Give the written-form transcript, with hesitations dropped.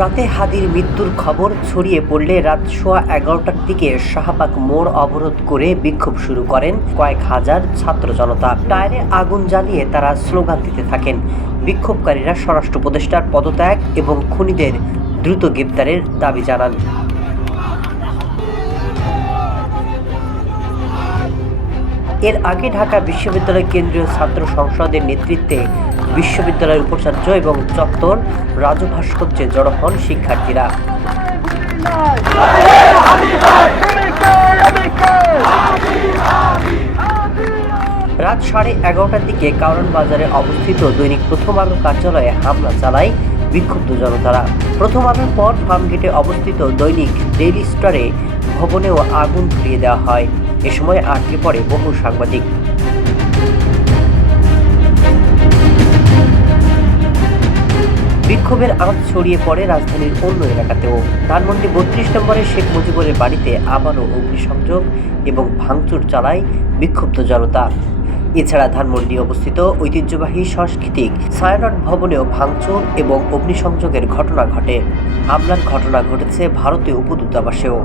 রাতে হাদির মৃত্যুর খবর ছড়িয়ে পড়লে রাত 11:15টার দিকে শাহবাগ মোড় অবরোধ করে বিক্ষোভ শুরু করেন কয়েক হাজার ছাত্র জনতা। টায়ারে আগুন জ্বালিয়ে তারা স্লোগান দিতে থাকেন। বিক্ষোভকারীরা স্বরাষ্ট্র উপদেষ্টার পদত্যাগ এবং খুনিদের দ্রুত গ্রেপ্তারের দাবি জানান। এর আগে ঢাকা বিশ্ববিদ্যালয় কেন্দ্রীয় ছাত্র সংসদের নেতৃত্বে বিশ্ববিদ্যালয়ের উপাচার্য এবং চত্বর রাজু ভাস্কর্যে জড়ো হন শিক্ষার্থীরা। রাত 11:30টার দিকে কারওয়ান বাজারে অবস্থিত দৈনিক প্রথম আলো কার্যালয়ে হামলা চালায় বিক্ষুব্ধ জনতারা। প্রথম আলোর পর ফার্মগেটে অবস্থিত দৈনিক ডেইলি স্টারে ভবনেও আগুন ধরিয়ে দেওয়া হয়। এ সময় আটকে পড়ে বহু সাংবাদিক। বিক্ষোভের আঁচ ছড়িয়ে পড়ে রাজধানীর অন্য এলাকাতেও। ধানমন্ডি 32 নম্বরে শেখ মুজিবুরের বাড়িতে আবারও অগ্নিসংযোগ এবং ভাঙচুর চালায় বিক্ষুব্ধ জনতা। এছাড়া ধানমন্ডি অবস্থিত ঐতিহ্যবাহী সাংস্কৃতিক ছায়ানট ভবনেও ভাঙচুর এবং অগ্নিসংযোগের ঘটনা ঘটে। হামলার ঘটনা ঘটেছে ভারতীয় উপদূতাবাসেও।